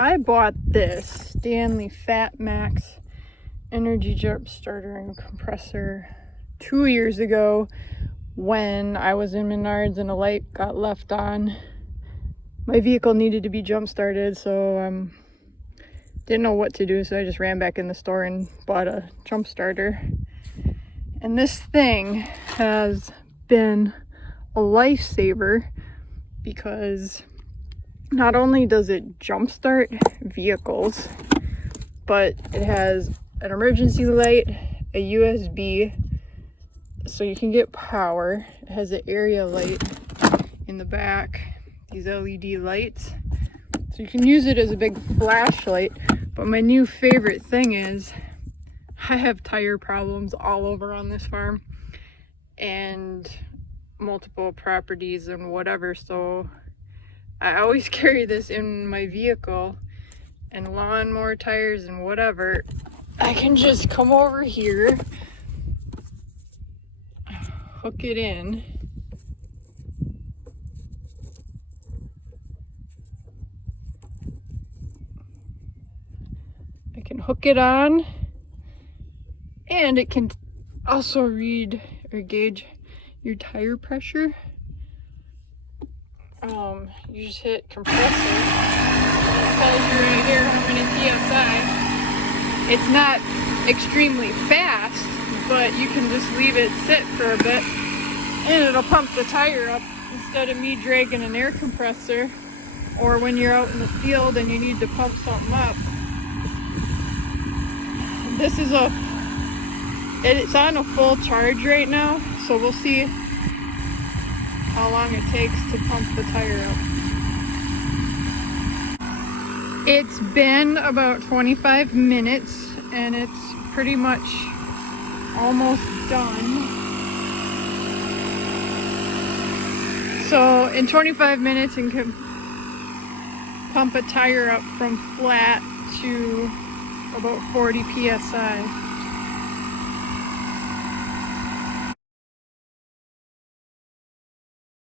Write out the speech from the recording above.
I bought this Stanley Fatmax energy jump starter and compressor 2 years ago when I was in Menards and a light got left on. My vehicle needed to be jump started, so didn't know what to do, so I just ran back in the store and bought a jump starter. And this thing has been a lifesaver because not only does it jumpstart vehicles, but it has an emergency light, a USB, so you can get power. It has an area light in the back, these LED lights, so you can use it as a big flashlight. But my new favorite thing is I have tire problems all over on this farm and multiple properties and whatever, so I always carry this in my vehicle, and lawnmower tires and whatever. I can just come over here, hook it in, I can hook it on, and it can also read or gauge your tire pressure. You just hit compressor, it tells you right here how many PSI. It's not extremely fast, but you can just leave it sit for a bit and it'll pump the tire up instead of me dragging an air compressor, or when you're out in the field and you need to pump something up. This is it's on a full charge right now, so we'll see how long it takes to pump the tire up. It's been about 25 minutes and it's pretty much almost done. So in 25 minutes it can pump a tire up from flat to about 40 PSI.